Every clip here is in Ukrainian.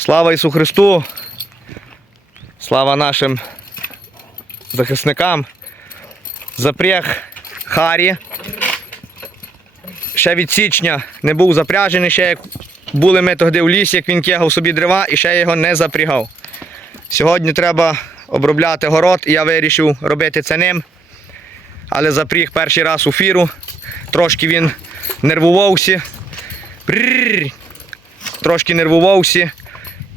Слава Ісу Христу! Слава нашим захисникам! Запряг Харі. Ще від січня не був запряжений, ще як були ми тоді в лісі, як він кегав собі дерева і ще його не запрягав. Сьогодні треба обробляти город, і я вирішив робити це ним. Але запріг перший раз у фіру. Трошки він нервувався. Трошки нервувався.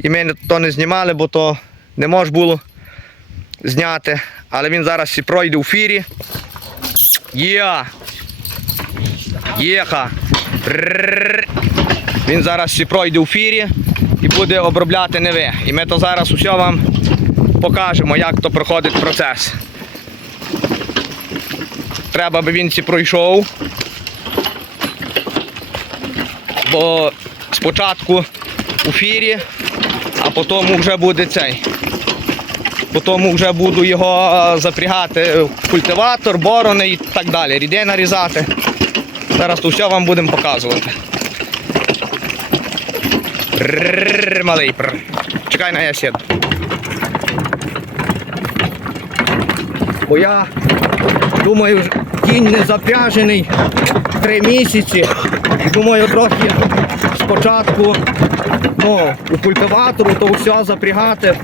І ми то не знімали, бо то не можна було зняти. Але він зараз всі пройде у фірі. Є! Єха! Він зараз всі пройде у фірі і буде обробляти неви. І ми то зараз усе вам покажемо, як то проходить процес. Треба, аби він ці пройшов. Бо спочатку у фірі, потім вже буде цей. Потім вже буду його е, запрягати в культиватор, борони і так далі. Ріди нарізати. Зараз то все вам будемо показувати. Малий. Чекай на я сіду. Бо я думаю, кінь не запряжений три місяці. Думаю, трохи спочатку ну, у культиватору то все запрягати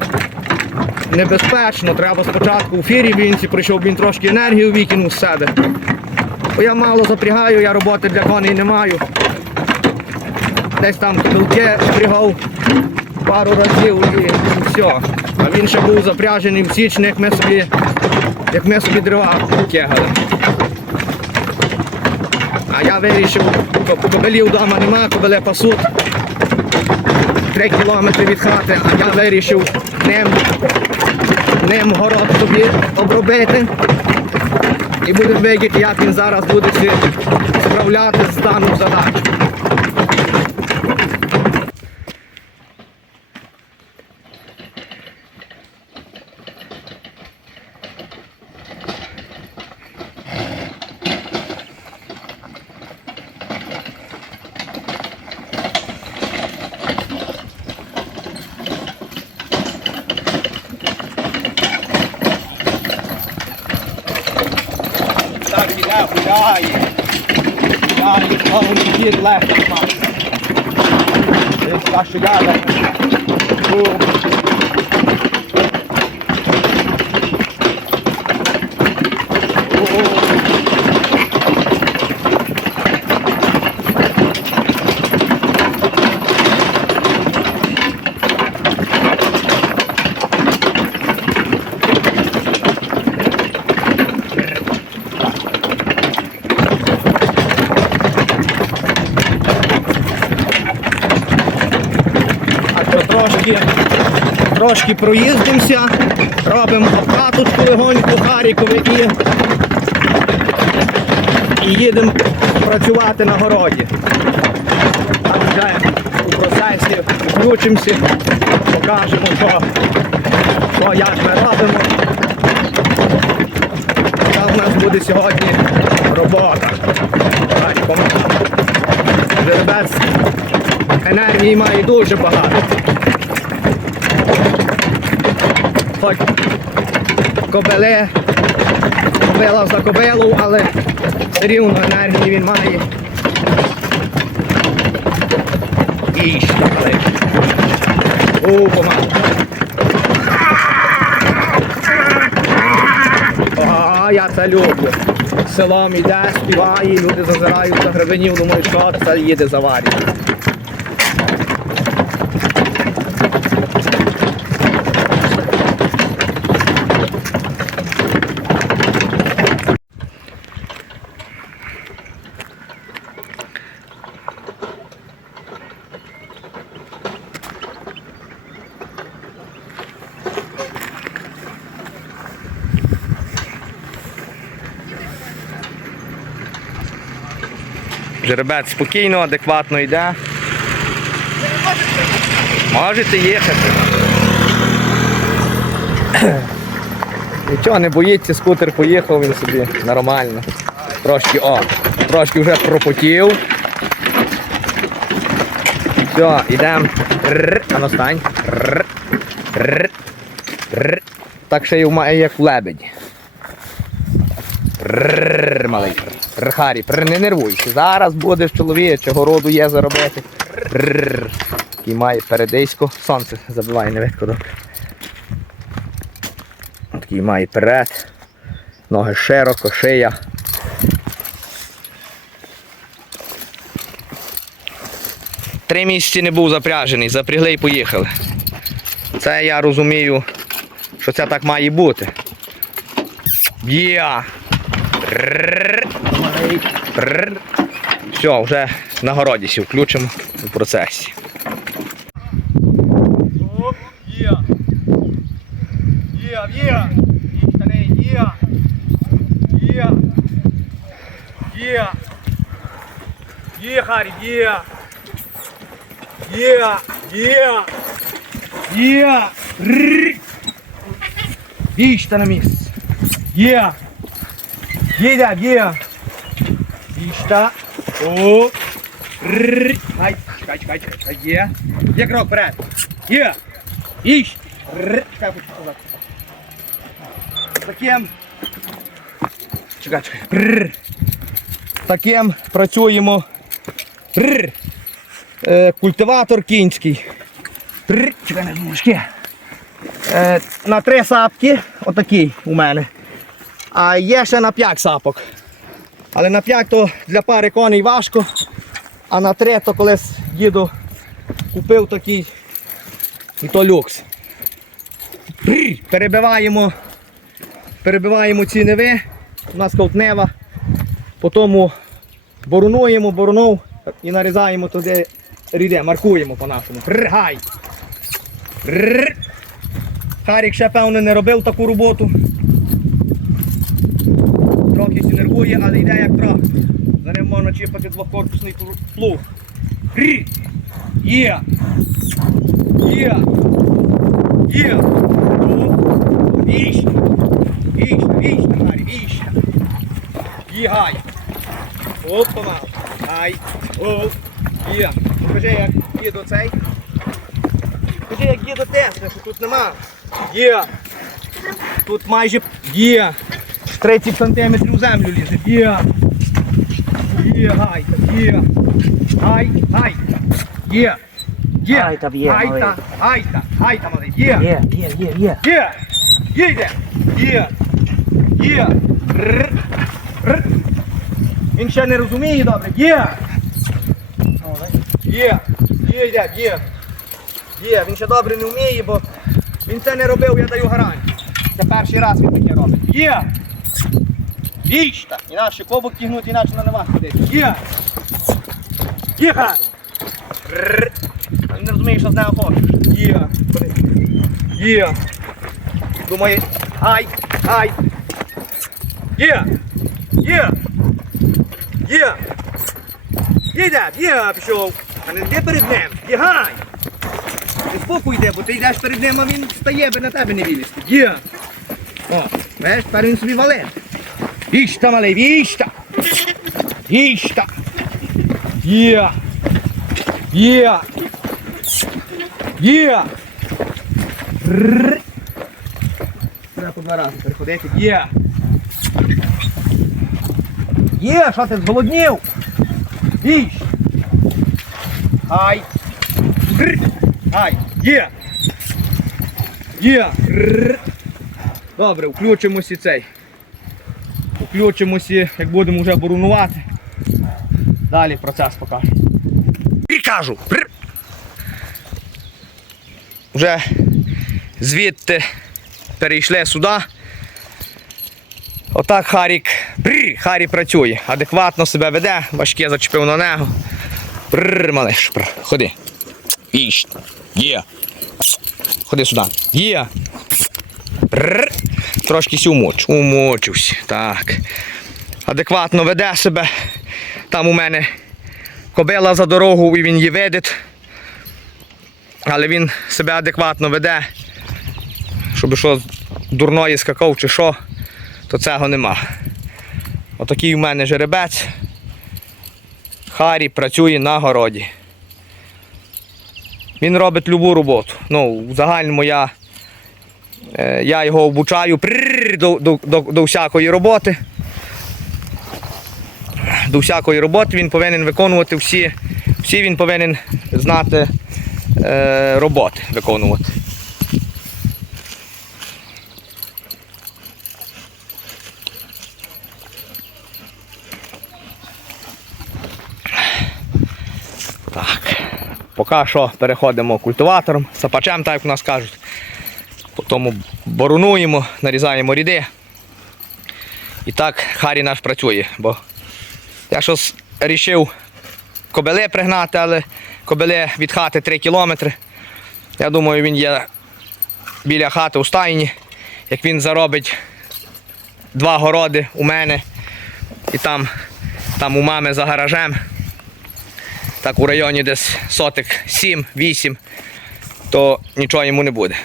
небезпечно. Треба спочатку у фірі вінці прийшов, він трошки енергію викинув з себе. Бо я мало запрягаю, я роботи для коней не маю. Десь там кобилки спрягав пару разів і все. А він ще був запряжений в січні, як ми собі, як ми собі дерева тягали. А я вирішив, бо кобилів вдома нема, кобили пасуть. Три кілометри від хати, а я вирішив ним, ним город собі обробити. І будемо бачити, як він зараз буде справляти з дану задачу. Так, іде, гуляє. Гуляє, знову не дід легко має. Та, що я легко. А то трошки, трошки проїздимося, робимо обкаточку легоньку Харікові і, і їдемо працювати на городі. Там вже у процесі включимося, покажемо, що, що як ми робимо. Яка в нас буде сьогодні робота. Жеребець енергії має дуже багато. Хоч кобеле, кобила за кобилу, але все рівно енергії він має. І ще. У. Ага, я це люблю. Селом іде, співає, люди зазирають за гребенів, думають, що це їде заварює. Жеребець спокійно, адекватно йде. Можете їхати. Нічого не боїться, скутер поїхав, він собі нормально. Трошки, о, трошки вже пропотів. Все, йдемо. А ну стань. Рр. Рр. Рр. Так ще й як лебедь. Рр, малий. Рр, Харі, прр, не нервуйся. Зараз будеш чоловічого роду є заробити. Рр. Такий має передисько. Сонце забиває не видко добре. Такий має перед. Ноги широко, шия. Три місяці не був запряжений, запрягли і поїхали. Це я розумію, що це так має бути. Є! Все, вже на городі сі включимо у процесі. Є. Є, є. Є. Є. Є. Є, Харі, є. Є, є. Є. На місце. Є. Є, дядь, є. Ішта. О. Рррр. Ай, чекай, чекай, чекай, є. Є крок вперед. Є. Рррр. Чекай, хочу. Таким. Чекай, чекай. Таким працюємо. Е, культиватор кінський. Чекай, мушки. Е, на три сапки, отакий у мене. А є ще на п'ять сапок. Але на п'ять то для пари коней важко. А на три то колись діду купив такий і то люкс. Перебиваємо, перебиваємо ці неви. У нас ковтнева. Потім боронуємо, боронув і нарізаємо туди ріде, маркуємо по-нашому. Харік ще певно не робив таку роботу. Трохи але йде як трактор. За ним можна чіпати двохкорпусний плу- плуг. Рі! Є! Є! Є! Віщ! Віщ, віщ, Харі, віщ! Є, Оп, помалу. Гай! Оп! Є! Покажи, як їду цей. Покажи, як їду тесне, що тут нема. Є! Тут майже є! 30 сантиметрів у землю лізе. Є! Є, гайта, є! Гай, гайта! Є! Є! Гайта б'є, малий. Гайта, гайта, гайта, малий, є! Є, є, є, є. Є! Є йде! Є! Є! Він ще не розуміє добре. Є! Є! Є йде, є! Є, він ще добре не вміє, бо він це не робив, я даю гарантію. Це перший раз він таке робить. Є! Вічта! Інакше кобок тягнути, інакше на вас ходити. Є! Є! Він не розуміє, що з нею хочеш. Є! Є! Думає, ай, ай. Є! Є! Є! Їде, є, пішов. А не йди перед ним. Єгай! Ти збоку йде, бо ти йдеш перед ним, а він встає, би на тебе не вилізти. Є! О, бачиш, тепер він собі валить. Віщта, малий, віщта! Віщта! Є! Є! Є! Рррр. Треба два рази переходити. Є! Є, що ти зголоднів? Їж! Ай! Рр. Ай! Є! Є! Рр. Добре, включимося цей. Включимося, як будемо вже бурунувати. Далі процес покажу. І кажу! Вже звідти перейшли сюди. Отак Харік. Бррр, Харі працює. Адекватно себе веде, важке зачепив на нього. Бррр, малиш, бррр, ходи. Іщ. Є. Ходи сюди. Є. Трошки сі умоч. Умочився. Так. Адекватно веде себе. Там у мене кобила за дорогу і він її видить. Але він себе адекватно веде. Щоб що дурної скакав чи що, то цього нема. Отакий у мене жеребець. Харі працює на городі. Він робить любу роботу. Ну, в загальному я, я його обучаю до, до, до, до всякої роботи. До всякої роботи він повинен виконувати всі, всі він повинен знати е, роботи виконувати. Так. Поки що переходимо культиватором, сапачем, так як у нас кажуть. Потім боронуємо, нарізаємо ріди. І так Харі наш працює. Бо я щось вирішив кобели пригнати, але кобели від хати 3 кілометри. Я думаю, він є біля хати у стайні. Як він заробить два городи у мене і там, там у мами за гаражем так у районі десь сотик 7-8, то нічого йому не буде.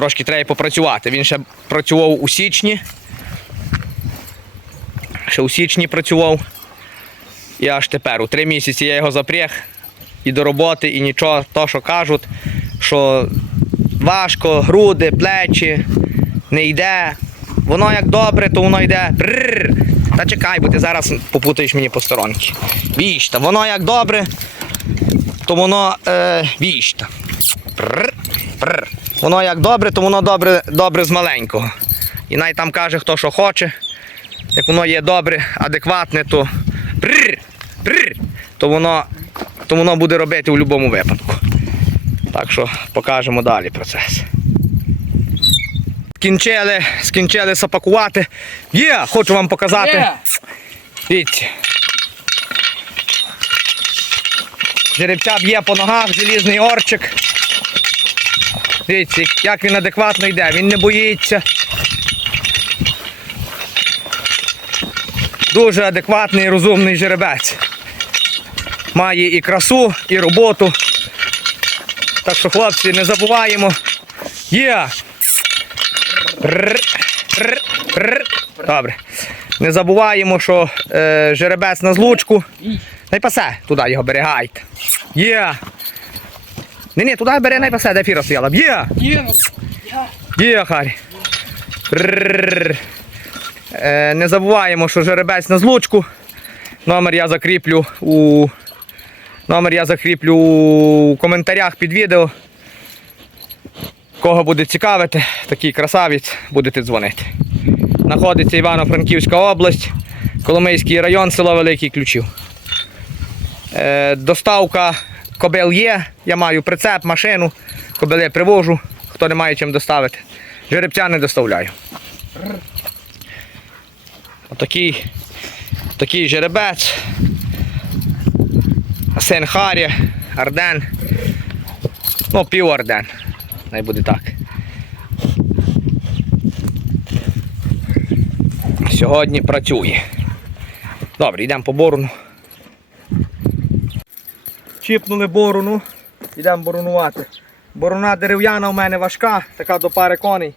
Трошки треба попрацювати. Він ще працював у січні. Ще у січні працював. І аж тепер, у три місяці я його запряг і до роботи, і нічого, то, що кажуть, що важко, груди, плечі, не йде. Воно як добре, то воно йде. Прррр. Та чекай, бо ти зараз попутаєш мені по сторонки. Віщта. Воно як добре, то воно е, віщта. Прррр. Прррр. Воно як добре, то воно добре, добре з маленького. І най там каже, хто що хоче. Як воно є добре, адекватне, то прррр, прррр, то воно, то воно буде робити в будь-якому випадку. Так що покажемо далі процес. Скінчили, скінчили сапакувати. Є, хочу вам показати. Дивіться. Жеребця б'є по ногах, желізний орчик. Дивіться, як він адекватно йде, він не боїться. Дуже адекватний розумний жеребець. Має і красу, і роботу. Так що, хлопці, не забуваємо. Є! Добре. Не забуваємо, що е, жеребець на злучку. Най пасе, туди його берегайте. Є! Ні, ні, туди бери, най пасе, де фіра стояла. Є! Є, ну, Є, Харі. Е, не забуваємо, що жеребець на злучку. Номер я закріплю у. Номер я закріплю у коментарях під відео. Кого буде цікавити, такий красавець, будете дзвонити. Знаходиться Івано-Франківська область, Коломийський район, село Великий Ключів. Е, доставка кобил є. Я маю прицеп, машину, кобили привожу, хто не має чим доставити. Жеребця не доставляю. Отакий, такий жеребець. Син Харі, Арден. Ну, пів Арден. Най буде так. Сьогодні працює. Добре, йдемо по борону. Чіпнули борону. Йдемо боронувати. Борона дерев'яна у мене важка, така до пари коней.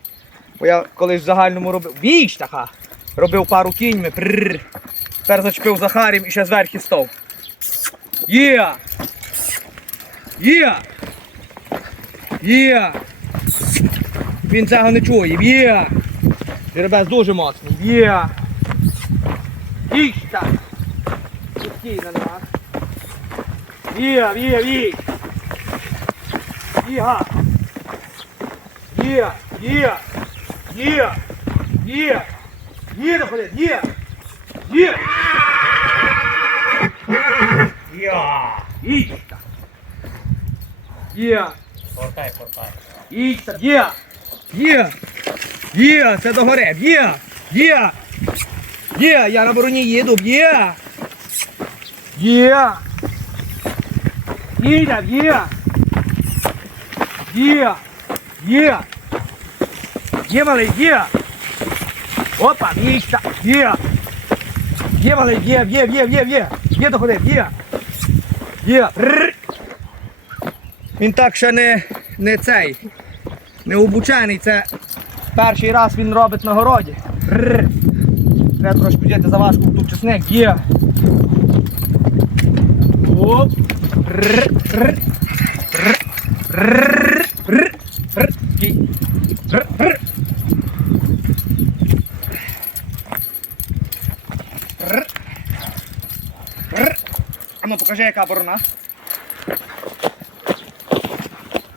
Бо я колись в загальному робив. Віч така! Робив пару кіньми. Прррр. Тепер зачепив Захарім і ще зверху стов. Є! Є! Є! Він цього не чує. Є! Жеребець дуже моцний. Є! Віч Спокійно на нас. Є, є, є! Є! Є! Є! Є! Є! Є, доходить! Є! Є! Є! Ічка! Є! Портай, портай. Ічка! Є! Є! Є! Це догоре! Є! Є! Є! Я на бороні їду! Є! Є! Їде! Є! Є! Є! Є, малий, є! Опа, місця! Є! Є, малий, є, є, є, є, є! Є, доходив, є! Є! Він так ще не, не цей, не обучений, це перший раз він робить на городі. Треба трошки взяти заважку в тут чесник, є! Оп! Рррр, рррр, рррр. Рррр, рррр, рррр, стій. Рррр, рррр. Рррр. Рррр. А ну покажи, яка борона.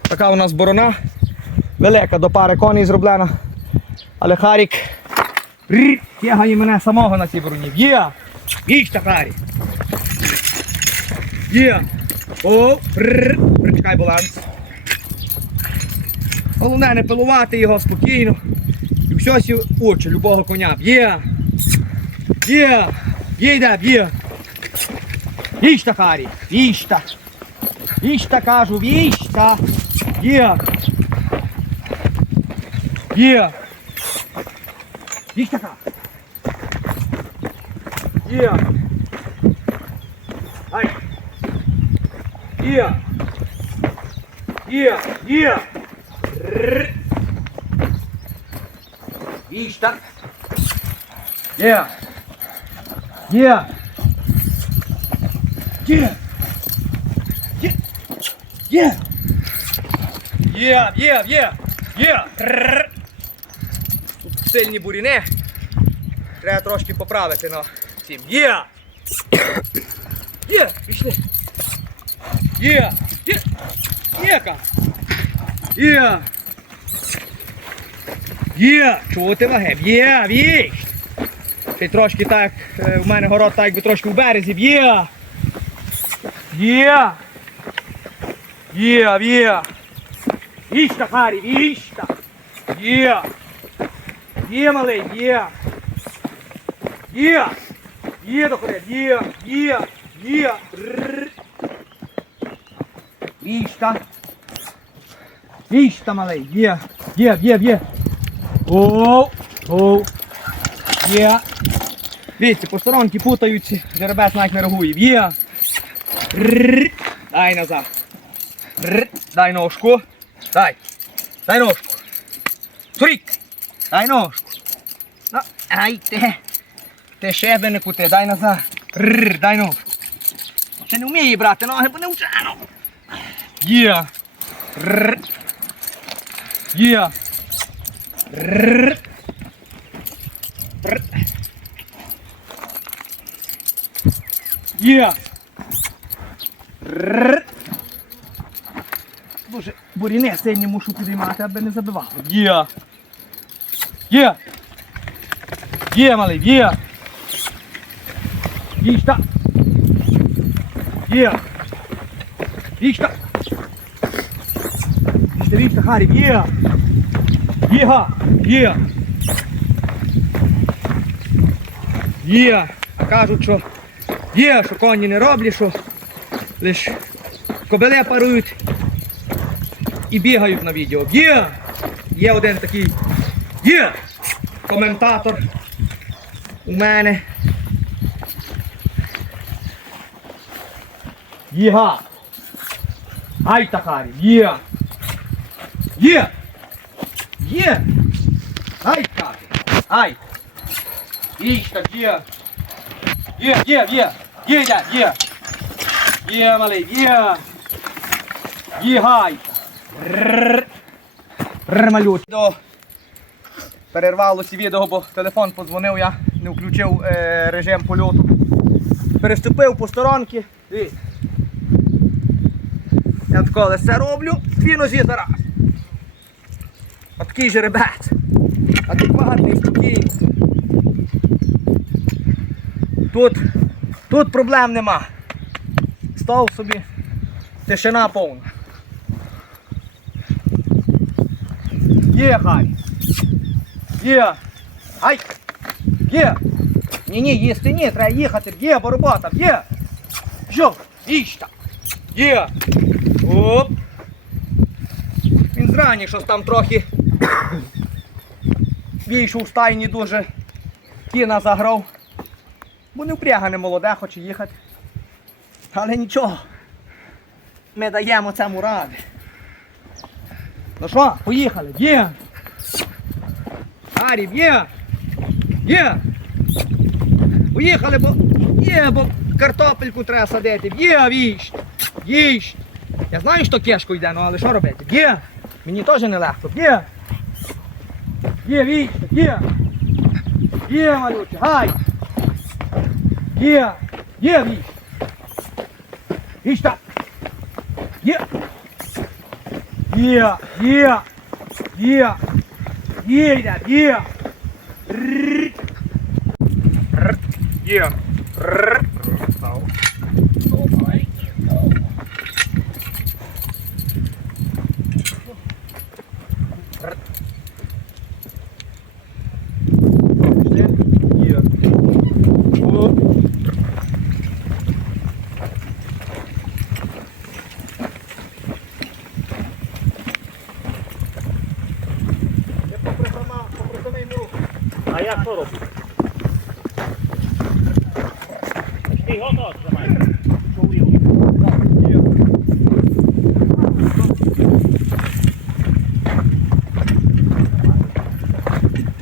Така у нас борона. Велика до пари коней зроблена. Але Харік тягає мене самого на цій бороні. Є! Їж та Харік! Є! О, причекай баланс. Головне не пилувати його спокійно. І все сі очі любого коня. Б'є! Б'є! Б'є йде, б'є! Їж та, Харі! Їж та! Їж та, кажу, їж та! Б'є! Б'є! Їж така! Є! Ай! Є! Є! Є! И штат. Yeah. Yeah. Yeah. Yeah. Yeah, yeah, yeah. Yeah. Сильні буріни. Треба трошки поправити на цім. Є! Є! Пішли! Є! Є! Єка! Є! Є! Чути ваги? Є! Віж! Ще трошки так, е, у мене город так якби трошки в березі. Є! Є! Є! Є! Віжта, Харі, віжта! Є! Є, малий, є! Є! Є, доходить, є! Є! Є! Рррр. Віжта! Віжта, малий, є! Є, є, є! Оу! Оу! Є! Дивіться, посторонки путаються, жеребець навіть не реагує. Є! Рррр. Дай назад. Рррр. Дай ножку. Дай. Дай ножку. Сурік. Дай ножку. Ну, ай ти. Ти ще не кути, дай назад. Рррр. Дай ножку. Ще не вміє брати ноги, бо не вчено. Є. Рррр. Є. Є. Боже, буріне сильні мушу підіймати, аби не забивало. Є. Є. Є, малий, є. Їж так. Є. Їж так. Їжте, їжте, Харі, є. Є, га. Є. Є. Кажуть, що є, що коні не роблять, що лиш кобеле парують і бігають на відео. Є! Є один такий. Є! Коментатор у мене. Єга! Ай Тахарі! Є! Є! Є! Ай каже! Ай! Так є! Є, є, є! Є, є, є! Є, малий, є! Є, гай! Рррр. До... Перервалося відео, бо телефон подзвонив, я не включив е, режим польоту. Переступив по сторонки. Дивіться. Я таке все роблю, дві нозі зараз. Отакий жеребець. Адекватний, спокійний. Тут, тут проблем нема. Став собі. Тишина повна. Є, хай. Є. Ай. Є. Ні, ні, їсти ні, треба їхати. Є, бо робота, є. Що? Їж. Є. Оп. Він зрані щось там трохи. Війшов в стайні дуже. Кіна заграв. Бо не впрягане молоде, хоче їхати. Але нічого. Ми даємо цьому ради. Ну що, поїхали? Є! Арів, є! Є! Поїхали, бо є, бо картопельку треба садити. Є, віж! Їж! Я знаю, що кешко йде, ну але що робити? Є! Мені теж нелегко. Є! Є, Вічка, є! Є, малюче, гай! Є! Є, Віч! Вічка! Є! Є! Є! Є! Є, йде, є! Є! Рррр. Став. Є. О. А я що роблю? Ти готов тримай. Що вліво?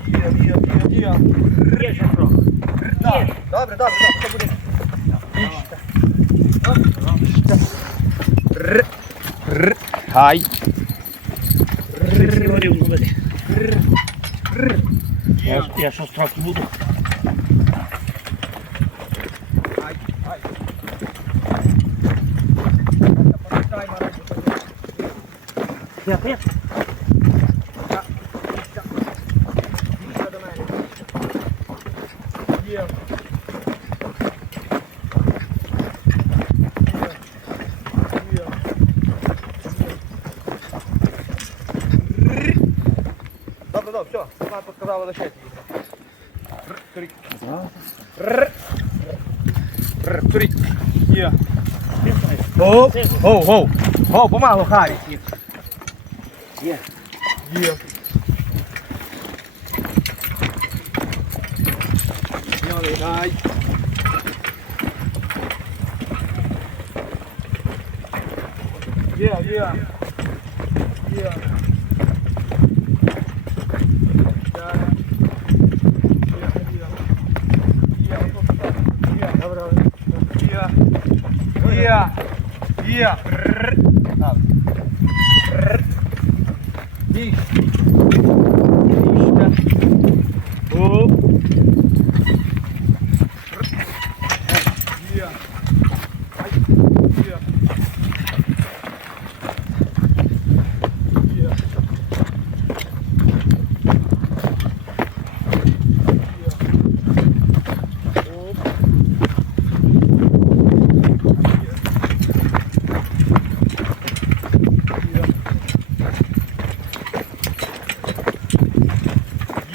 Є, є, є, є. Є ще трохи. Добре, добре, добре, це буде. Хай. Рівно веди. Я, я щось трохи буду. Ай, ай. Я, я. Є. Є. Добре, добре, все. Вона підказала лише. Туріть. Є. Ти знаєш. Гоу, гоу, гоу. Гоу, помалу, Харі. Є. Є. Йоли, дай. Є, є. Є. Є. Є. Рррр. Так. Рррр. Ніж. Ніжка. О. Є. Ай. Є. Є. Є.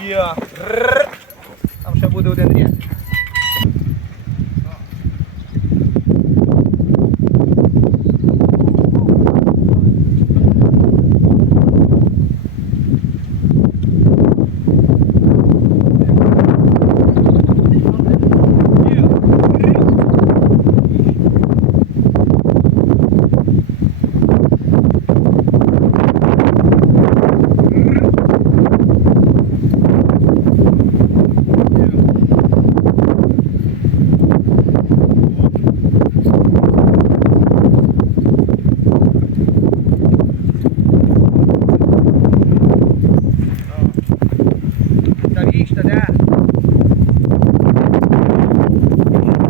Рррр. Там ще буде один ряд. Та річ, та де?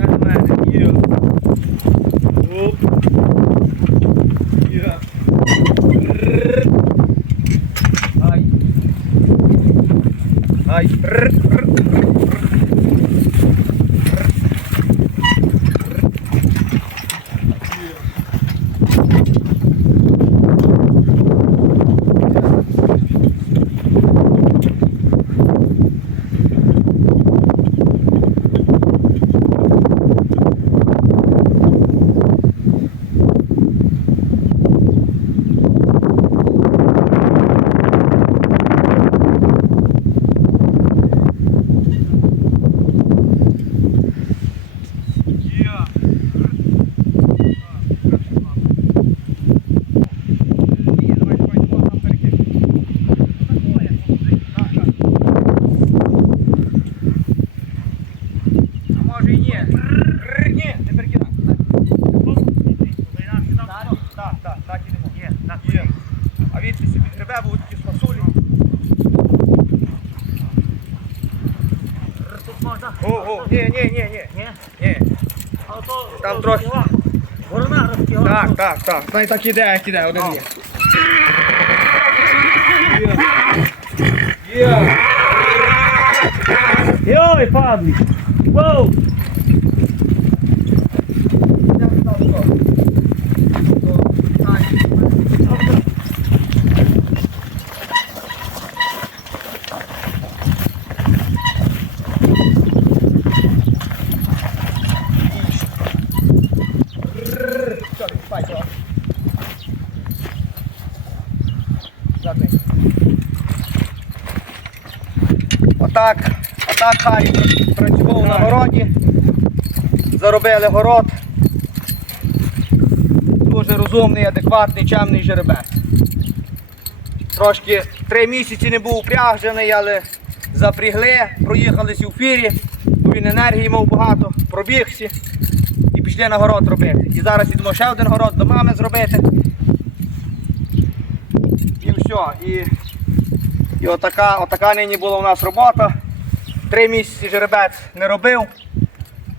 Та до мене. Є. Оп. Там то трохи. розкіла. Горона розкіла. Так, так, так. Знай так іде, як іде, один є. Є. Є. Йой, падлі. Воу. Отак, отак Харі працював на городі. Заробили город. Дуже розумний, адекватний, чемний жеребець. Трошки три місяці не був упряжений, але запрягли, проїхалися у фірі, він енергії мав багато, пробігся і пішли на город робити. І зараз йдемо ще один город до мами зробити. І все. І і отака, отака нині була у нас робота. Три місяці жеребець не робив,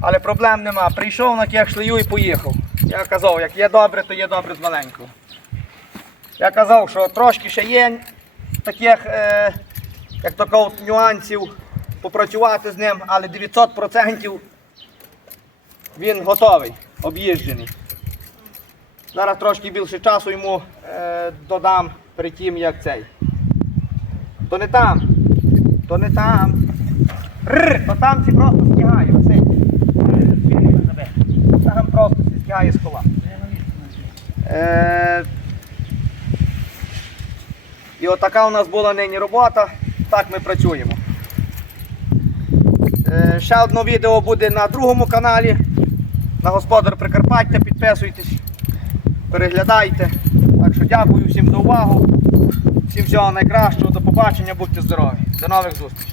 але проблем нема. Прийшов на кех шлею і поїхав. Я казав, як є добре, то є добре з маленького. Я казав, що трошки ще є таких, е, як кажуть, нюансів попрацювати з ним, але 900% він готовий, об'їжджений. Зараз трошки більше часу йому е, додам перед тим, як цей. То не там. То не там. Рр, то там ці просто стягає, Василь. Там просто стягає з кола. Е, і отака у нас була нині робота. Так ми працюємо. Е, ще одне відео буде на другому каналі. На Господар Прикарпаття. Підписуйтесь, переглядайте. Так що дякую всім за увагу. Всім всього найкращого, побачення, будьте здорові. До нових зустрічей.